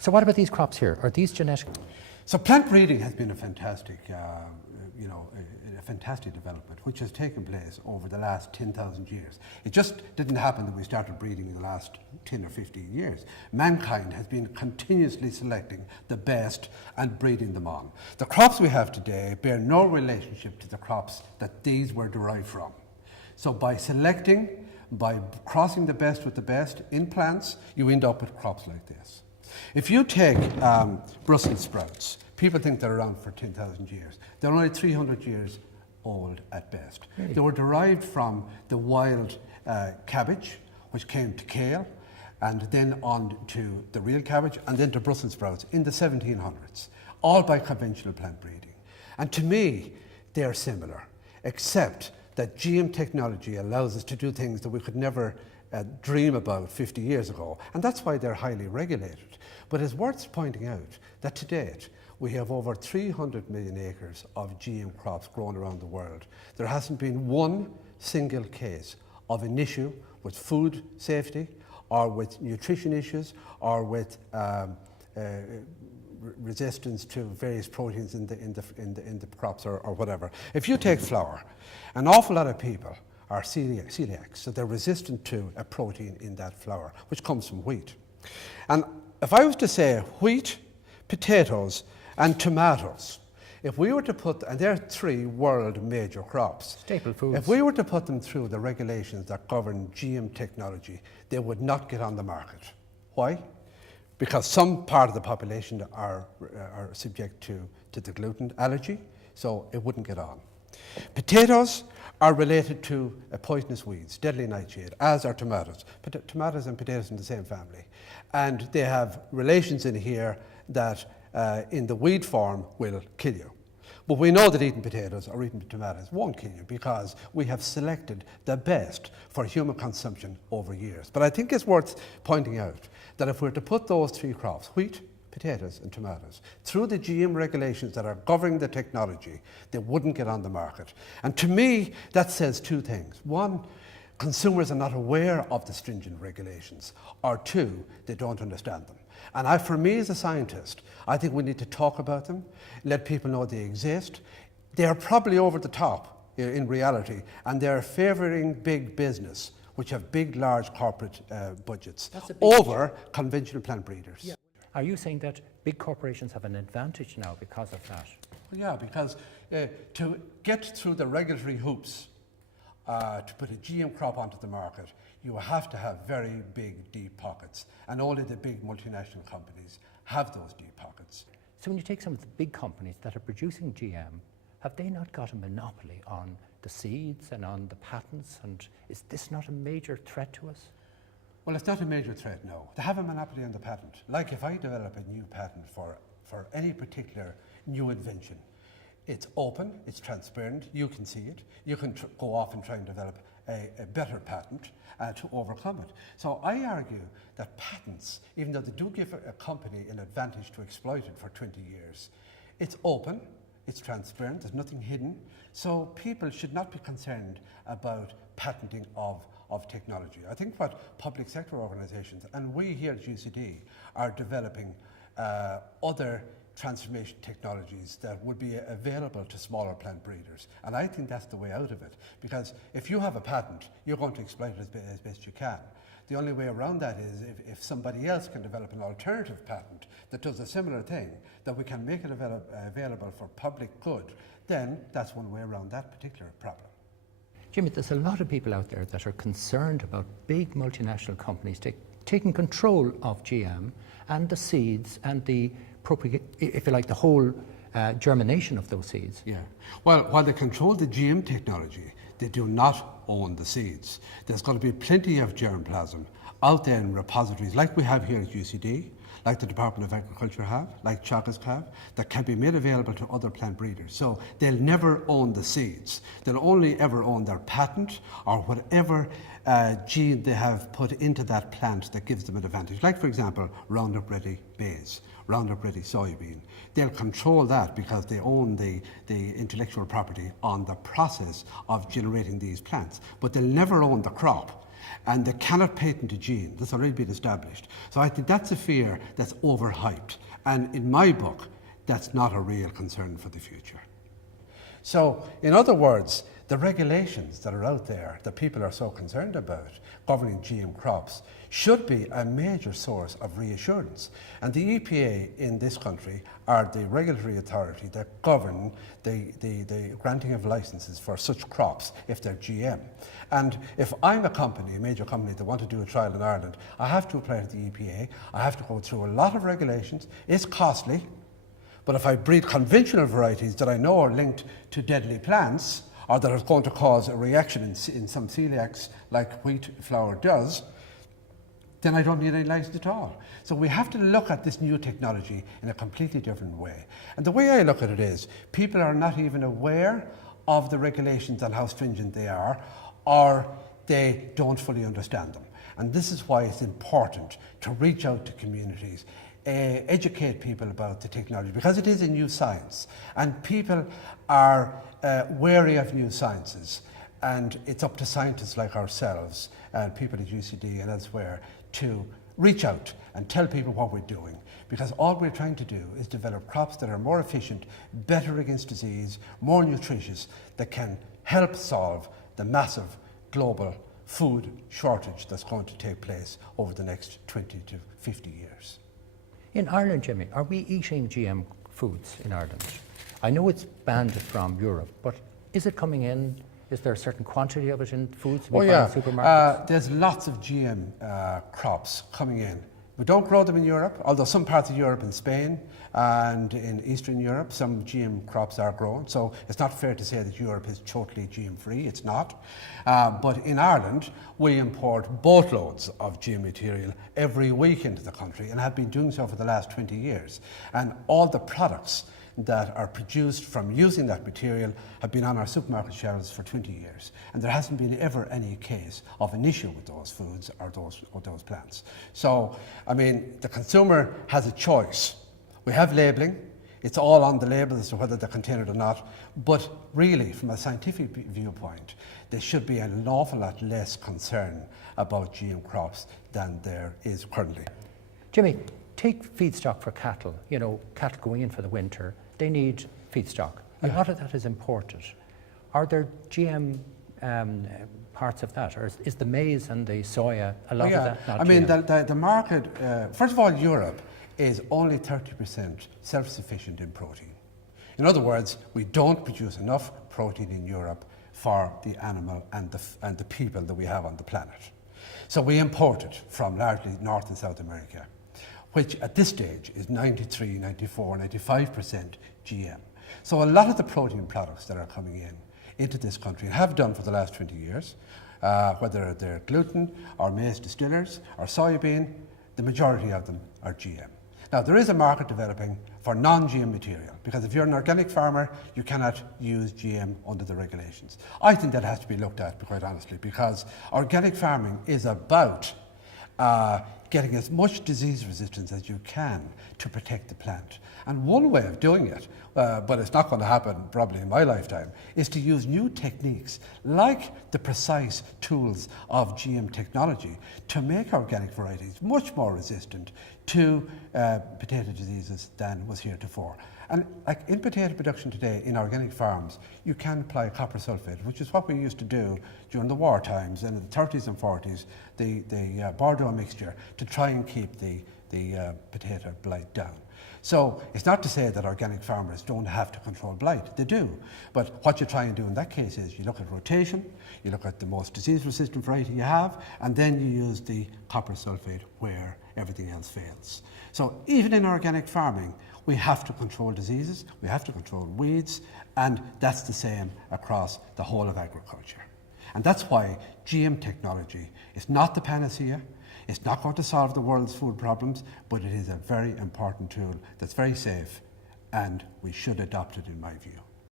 So what about these crops here? Are these genetic? So plant breeding has been a fantastic, a fantastic development which has taken place over the last 10,000 years. It just didn't happen that we started breeding in the last 10 or 15 years. Mankind has been continuously selecting the best and breeding them on. The crops we have today bear no relationship to the crops that these were derived from. So by selecting, by crossing the best with the best in plants, you end up with crops like this. If you take Brussels sprouts, people think they're around for 10,000 years. They're only 300 years old at best. Really? They were derived from the wild cabbage, which came to kale, and then on to the real cabbage, and then to Brussels sprouts in the 1700s, all by conventional plant breeding. And to me, they're similar, except that GM technology allows us to do things that we could never dream about 50 years ago, and that's why they're highly regulated. But it's worth pointing out that to date, we have over 300 million acres of GM crops grown around the world. There hasn't been one single case of an issue with food safety or with nutrition issues or with resistance to various proteins in the crops or whatever. If you take flour, an awful lot of people are celiacs, so they're resistant to a protein in that flour, which comes from wheat. And if I was to say wheat, potatoes, and tomatoes, if we were to put, and they're three world major crops, Staple foods. if we were to put them through the regulations that govern GM technology, they would not get on the market. Why? Because some part of the population are subject to the gluten allergy, so it wouldn't get on. Potatoes are related to poisonous weeds, deadly nightshade, as are tomatoes. Tomatoes and potatoes in the same family. And they have relations in here that in the weed form will kill you. But we know that eating potatoes or eating tomatoes won't kill you because we have selected the best for human consumption over years. But I think it's worth pointing out that if we were to put those three crops, wheat, potatoes and tomatoes, through the GM regulations that are governing the technology, they wouldn't get on the market. And to me, that says two things. One, consumers are not aware of the stringent regulations, or two, they don't understand them. And for me as a scientist, I think we need to talk about them, let people know they exist. They are probably over the top in reality, and they're favouring big business, which have big, large corporate budgets, over conventional plant breeders. Yeah. Are you saying that big corporations have an advantage now because of that? Well, yeah, because to get through the regulatory hoops to put a GM crop onto the market, you have to have very big, deep pockets. And only the big multinational companies have those deep pockets. So when you take some of the big companies that are producing GM, have they not got a monopoly on the seeds and on the patents? And is this not a major threat to us? Well, it's not a major threat, no. They have a monopoly on the patent. Like if I develop a new patent for any particular new invention, it's open, it's transparent, you can see it. You can go off and try and develop a better patent to overcome it. So I argue that patents, even though they do give a company an advantage to exploit it for 20 years, it's open, it's transparent, there's nothing hidden. So people should not be concerned about patenting of technology. I think what public sector organisations, and we here at UCD, are developing other transformation technologies that would be available to smaller plant breeders. And I think that's the way out of it, because if you have a patent, you're going to exploit it as best you can. The only way around that is if somebody else can develop an alternative patent that does a similar thing, that we can make it available for public good, then that's one way around that particular problem. Jimmy, there's a lot of people out there that are concerned about big multinational companies taking control of GM and the seeds and the, if you like, the whole germination of those seeds. Yeah. Well, while they control the GM technology, they do not own the seeds. There's got to be plenty of germplasm out there in repositories like we have here at UCD, like the Department of Agriculture have, like Chagas have, that can be made available to other plant breeders. So they'll never own the seeds. They'll only ever own their patent or whatever gene they have put into that plant that gives them an advantage. Like, for example, Roundup Ready maize, Roundup Ready soybean. They'll control that because they own the intellectual property on the process of generating these plants. But they'll never own the crop, and they cannot patent a gene. That's already been established. So I think that's a fear that's overhyped. And in my book, that's not a real concern for the future. So, in other words, the regulations that are out there that people are so concerned about governing GM crops should be a major source of reassurance. And the EPA in this country are the regulatory authority that govern the granting of licenses for such crops if they're GM. And if I'm a company, a major company that want to do a trial in Ireland, I have to apply to the EPA, I have to go through a lot of regulations, it's costly, but if I breed conventional varieties that I know are linked to deadly plants, or that are going to cause a reaction in some celiacs like wheat flour does, then I don't need any license at all. So we have to look at this new technology in a completely different way. And the way I look at it is, people are not even aware of the regulations and how stringent they are, or they don't fully understand them. And this is why it's important to reach out to communities, educate people about the technology, because it is a new science and people are wary of new sciences, and it's up to scientists like ourselves and people at UCD and elsewhere to reach out and tell people what we're doing, because all we're trying to do is develop crops that are more efficient, better against disease, more nutritious, that can help solve the massive global food shortage that's going to take place over the next 20 to 50 years. In Ireland, Jimmy, are we eating GM foods in Ireland? I know it's banned from Europe, but is it coming in? Is there a certain quantity of it in foods we buy in supermarkets? There's lots of GM crops coming in. We don't grow them in Europe, although some parts of Europe, in Spain and in Eastern Europe, some GM crops are grown. So it's not fair to say that Europe is totally GM-free. It's not. But in Ireland, we import boatloads of GM material every week into the country and have been doing so for the last 20 years. And all the products that are produced from using that material have been on our supermarket shelves for 20 years. And there hasn't been ever any case of an issue with those foods or those plants. So, I mean, the consumer has a choice. We have labelling. It's all on the label as to whether they're contained or not. But really, from a scientific viewpoint, there should be an awful lot less concern about GM crops than there is currently. Jimmy, take feedstock for cattle. You know, cattle going in for the winter, they need feedstock. A lot of that is imported. Are there GM parts of that, or is the maize and the soya, a lot of that not I mean, GM? the market, first of all, Europe is only 30% self-sufficient in protein. In other words, we don't produce enough protein in Europe for the animal and the people that we have on the planet. So we import it from largely North and South America, which at this stage is 93, 94, 95% GM. So a lot of the protein products that are coming in into this country and have done for the last 20 years, whether they're gluten or maize distillers or soybean, the majority of them are GM. Now, there is a market developing for non-GM material, because if you're an organic farmer, you cannot use GM under the regulations. I think that has to be looked at, quite honestly, because organic farming is about getting as much disease resistance as you can to protect the plant. And one way of doing it, but it's not going to happen probably in my lifetime, is to use new techniques like the precise tools of GM technology to make organic varieties much more resistant to potato diseases than was heretofore. And like in potato production today, in organic farms, you can apply copper sulfate, which is what we used to do during the war times and in the 30s and 40s, the Bordeaux mixture, to try and keep the potato blight down. So it's not to say that organic farmers don't have to control blight, they do. But what you try and do in that case is you look at rotation, you look at the most disease-resistant variety you have, and then you use the copper sulfate where everything else fails. So even in organic farming, we have to control diseases, we have to control weeds, and that's the same across the whole of agriculture. And that's why GM technology is not the panacea. It's not going to solve the world's food problems, but it is a very important tool that's very safe, and we should adopt it, in my view.